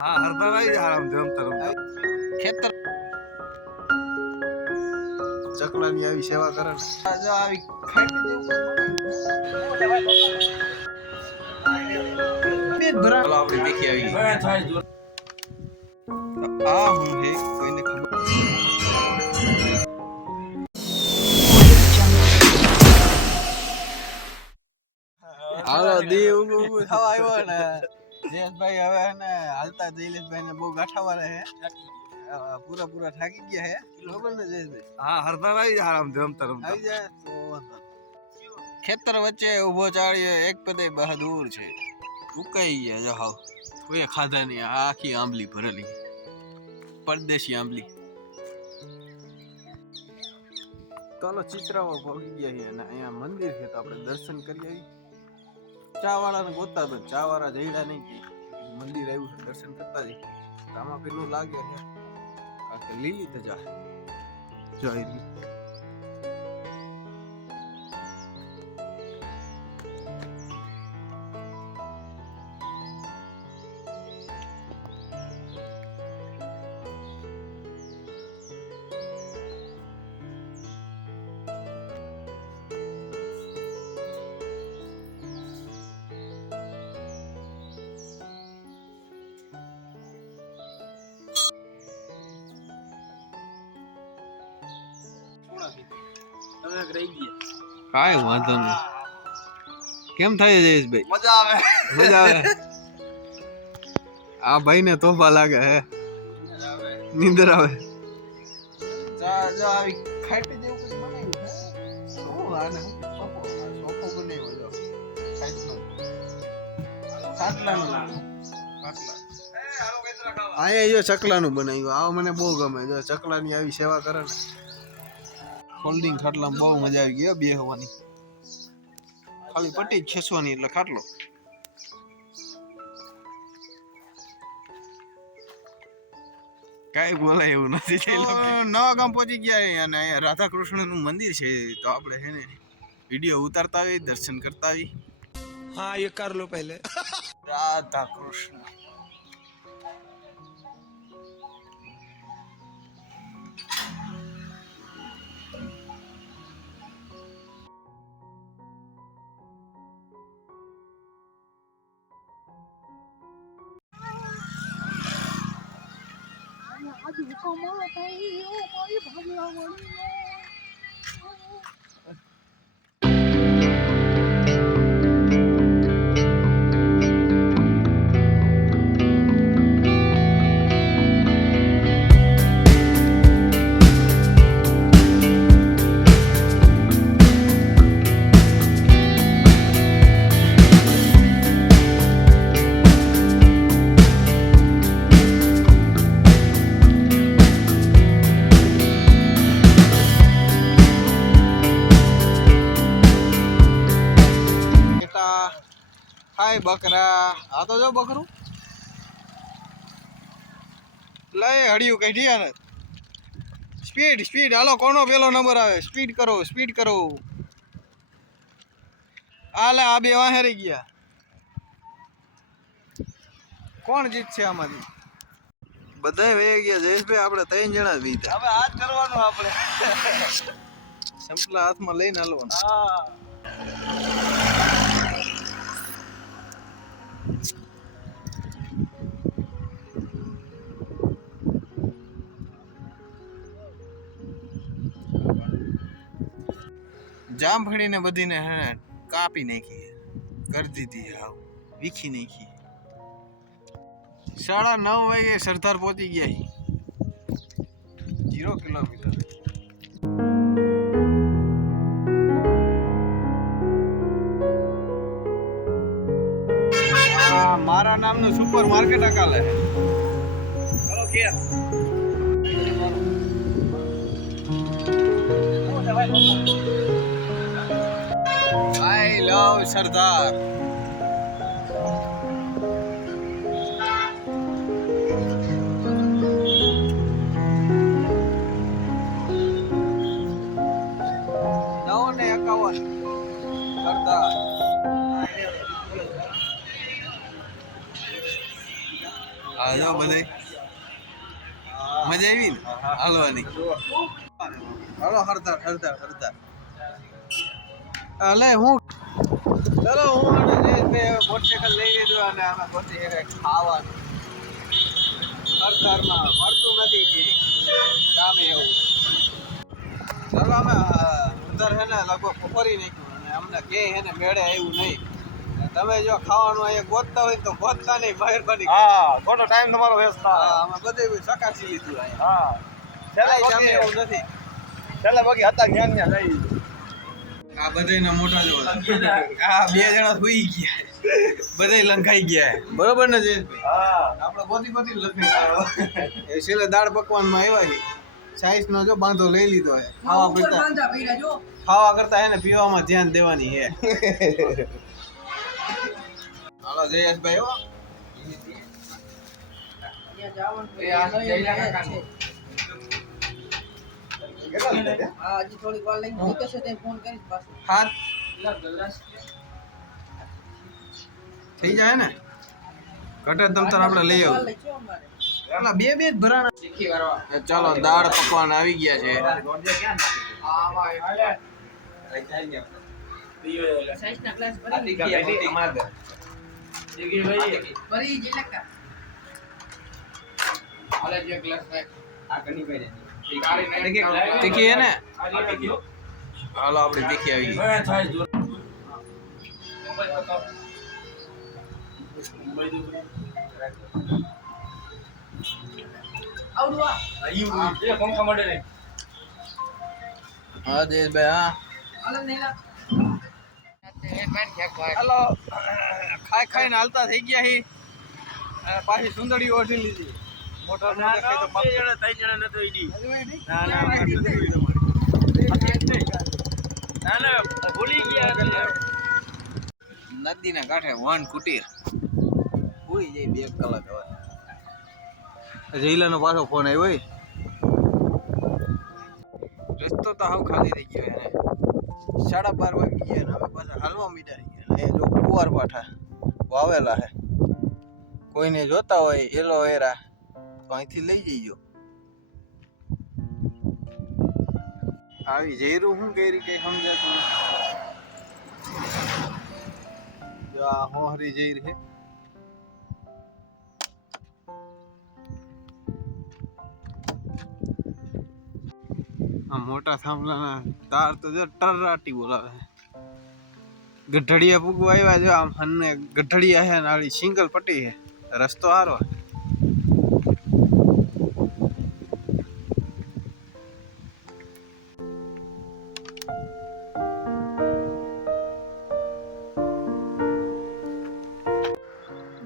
હા હરતા આવી આરામ રમતા રમતા. ખેતર. ચકલાની આવી સેવા કરે ને. આવી ખાટી જેવું ભરા. આપણે દેખી આવી આ હું હે કોઈને ખબર. હાલો આવ્યો ને. જયેશભાઈ હવે ને હાલતા જયલેશભાઈ ને બહુ ગાંઠા રહે પૂરા પૂરા થાકી ગયા હે ખબર ને જયેશભાઈ? હા હરતા આવી આરામ રમતા રમતા આવી જાય તો ખેતર વચ્ચે ઊભો ચાળ્યો એક પદે બહાદુર છે. ઉકાઈ ગયા જો હાવ. કોઈ ખાધા નહીં. આખી આંબલી ભરેલી. પરદેશી આંબલી. ચાલો ચિત્રામાં પહોંચી ગયા છીએ અને અહીંયા મંદિર છે તો આપણે દર્શન કરી આવી. ચા વાળાને ગોતા તો ચા વાળા જઈડા નહીં. મંદિર આવ્યું છે દર્શન કરતા જઈએ આમાં પેલું લાગે છે લીલી તજા લીલી તજા જોઈ ગયા. કાંઈ વાંધો નહીં. કેમ થાય જયેશભાઈ? મજા આવે. મજા આવે. આ ભાઈ ને તોફા લાગે હે. નીંદર આવે. જો આવી ખાટી જેવું કઈ બનાવ્યું હે શું આને સોફો સોફો બનાવ્યો જો સાઈડનો ખાટલાનું. ખાટલા. અહીંયા જો ચકલાનું બનાવ્યું. આ મને બહુ ગમે. જો ચકલાની આવી સેવા કરે ને. ફોલ્ડિંગ ખાટલામાં બહુ મજા આવી ગઈ બે હવાની. ખાલી પટ્ટી જ ખેંચવાની એટલે ખાટલો. કાઈ બોલાય એવું નથી નવા ગામ પહોંચી ગયા અને રાધા કૃષ્ણનું મંદિર છે. તો આપણે હે ને વીડિયો ઉતારતા આવી દર્શન કરતા આવી હા એ કર લો પહેલે. રાધા કૃષ્ણ ಕಮಲದೈ ಮೈ ಭಂಗವನ್ನು બકરા. આ તો જો બકરું. લઈ હડિયું ઠીયા ને. Speed speed. હાલો કોનો પેલો નંબર આવે? સ્પીડ કરો સ્પીડ કરો. આ લે આ બે વાહેરી ગયા. કોણ જીતશે આમાંથી? બધા વહી ગયા. જયેશભાઈ આપણે ત્રણ જણા જીતા હવે આ કરવાનું આપણે. સંપલા હાથમાં લઈને હાલવાનું. હા. જામફળીને બધીને હે, કાપી નાખી કરી દીધી હાવ વીખી નાખી સાડા નવ વાગે સરદાર પહોંચી ગયા. Zero kilometre. મારા નામનું સુપર માર્કેટ અકાલે ચલો કે આઈ લવ સરદાર જો બધાય. મજા આવી ને? હાલવાની. હાલો હરદાર હરદાર હરદાર અલે, હું ચલો, હું અને જયેશભાઈ લઈ લીધું અને અમે પોતે ખાવાનું. હરદારમાં મળતું નથી કે ગામે એવું. ચલો, અમે અંદર હે ને, લગભગ ફરી નાખ્યું અને અમને ક્યાંય હે ને, મેળે આવ્યું નહીં. તમે જો ખાવાનું અહીંયા ગોતતા હોય તો ગોતતા નહીં મહેરબાની. હા ખોટો ટાઈમ તમારો વેસ્ટ થાય. અમે બધે ચકાસી લીધું હા. છેલ્લા કાંઈ એવું નથી. છેલ્લા બાકી હતા જ્ઞાન ને લઈ આ બધાયના મોટા જો આ બે જણા સુઈ ગયા. બધાય લંકાઈ ગયા. બરોબર ને જયેશભાઈ હા. આપણે ગોતી ગોતી લખાઈ એ છેલ્લે દાળ પકવાનમાં આવ્યા છે. સાઈઝ નો જો બાંધો લઈ લીધો હે ખાવા કરતા ખાવા કરતા એને પીવામાં ધ્યાન દેવાની હે હાલો જયેશભાઈ હો કેટલા લીધા છે? હાથ થઈ જાય ને કટે તમ તાર આપણે લઈ આવું પેલા બે બે જ ભરાણા ચાલો દાળ પકવાન આવી ગયા છે તીખી હે ને? હાલો આપણે તીખી આવી ગઈ. હા દેશભાઈ હા. હાલો ખાઈ ખાઈને હાલતા થઈ ગયા હી. પાછી સુંદરી ઓઢી લીધી. મોટર. નદીના કાંઠે વન કુટીર. હોય જાય બે કલાક હવે. જઈલાનો પાછો ફોન આવ્યો હોય રસ્તો તો હાવ ખાલી થઈ ગયો એને. સાડા બાર વાગી ગયા હવે પાછા હાલવા મીડા ગયા. એ જો કુવાર પાઠા વાવેલા હે. કોઈને જોતા હોય એલોવેરા તો અહીંથી લઈ જઈજો. આવી જઈરું શું કરી કઈ સમજાતું નથી. જો આ હોહરી જઈ રહી આ મોટા થાંભલાના તાર તો જો ટરરાટી બોલાવે ગઢડિયા પૂગવા આવ્યા જો આમ હન્ને ગઢડિયા હે ને આલી સિંગલ પટ્ટી હે રસ્તો હારો હે.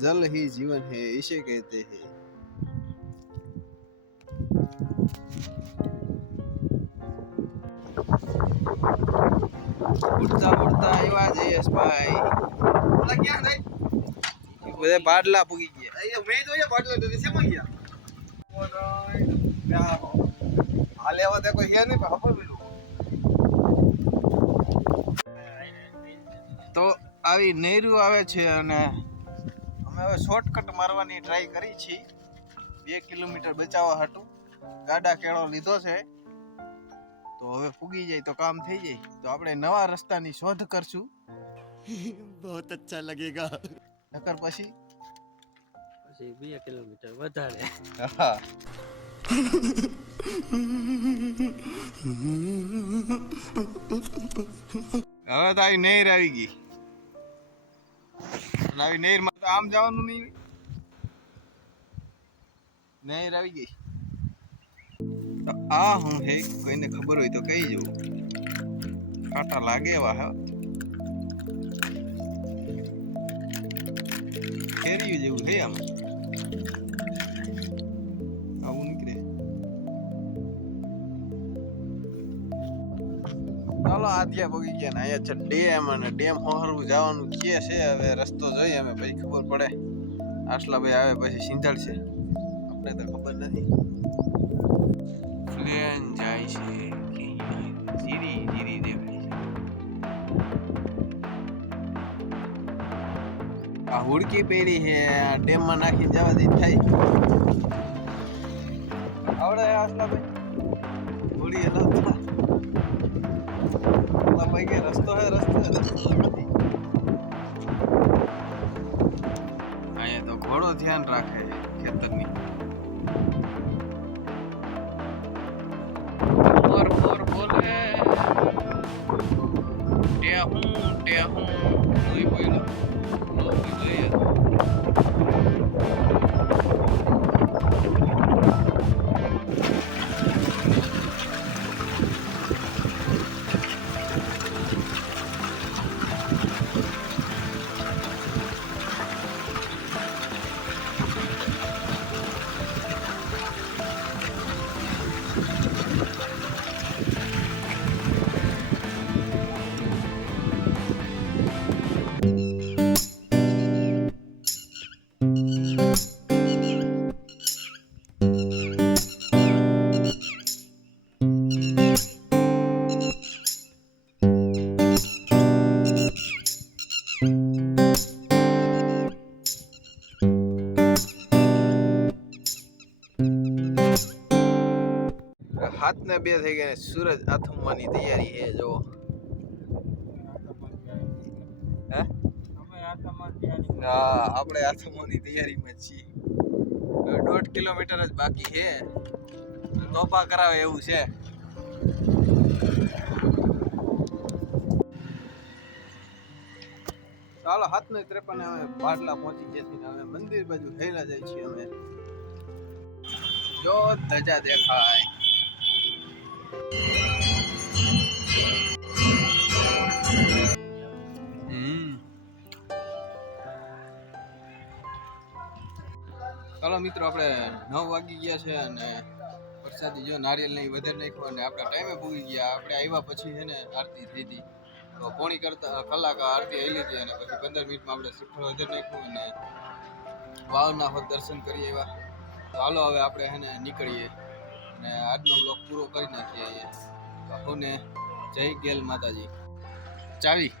जल ही जीवन है इसे कहते हैं ઉડતા ઉડતા આવ્યા છે ઓલા ક્યાં જાય? બધા બાટલા પૂગી ગયા મેં તો શેમાં ગયા? હાલે આવા ત્યાં કોઈ હે નહીં પણ ખબર પેલું. તો આવી નેરું આવે છે અને અમે હવે શોર્ટકટ મારવાની ટ્રાય કરી છીએ બે કિલોમીટર બચાવવા હતું ગાડા કેળો લીધો છે તો હવે ફૂગી જાય તો કામ થઈ જાય તો આપણે નવા રસ્તાની શોધ કરશું बहुत अच्छा लगेगा નકર પછી પછી બે કિલોમીટર વધારે હા હવે તો આવી નહેર આવી ગઈ અને આવી નહેરમાં તો આમ જવાનું નહીં નહેર આવી ગઈ તો આ હું હે, કોઈને ખબર હોય તો કહી જવું કાંટા લાગે એવા, હા. ફેર્યું જેવું છે આમ. આવું નીકળે. ચાલો આધ્યા પગી ગયા ને. અહીંયા છે ડેમ અને ડેમ હોહરવું જવાનું કે છે, હવે રસ્તો જોઈએ અમે, પછી ખબર પડે. આટલા ભાઈ આવે, પછી સિંધાડશે આપણે તો ખબર નથી. પ્લેન જાય છે જીરી જીરી દેખાય છે આ હુડકી પહેરી છે આ ડેમમાં નાખી જવા દે થાય આવડે આસલાભાઈ હોડી એનો ભાઈ કે રસ્તો હે રસ્તો હે રસ્તો નથી અહીંયા તો ઘોડો ધ્યાન રાખે છે હાથ ને બે થઈ ગયા સૂરજ આથમવાની તૈયારી છે જો હે? આપણે આથમવાની તૈયારીમાં છીએ. દોઢ કિલોમીટર જ બાકી છે. તોપા કરાવે એવું છે. ચાલો હાથ ને ત્રેપન અમે બાટલા પહોંચી ગયા છીએ હવે મંદિર બાજુ થયેલા જાય છીએ અમે. જો ધજા દેખાય. ચાલો મિત્રો, આપણે નવ વાગી ગયા છે અને વરસાદી જો નારિયેલ નહીં વધારે નાખ્યો અને આપણા ટાઈમે પૂગી ગયા. આપણે આવ્યા પછી છે ને આરતી થઈ હતી. તો પોણી કરતા કલાક આરતી આવી હતી અને પછી પંદર મિનિટમાં આપણે શ્રીફળ વધારે નાખ્યું અને વાવના હોત દર્શન કરી આવ્યા. તો હાલો હવે આપણે છે ને નીકળીએ. અને આજનો બ્લોગ પૂરો કરી નાખીએ. તો જય ગેલ માતાજી. ચાવી.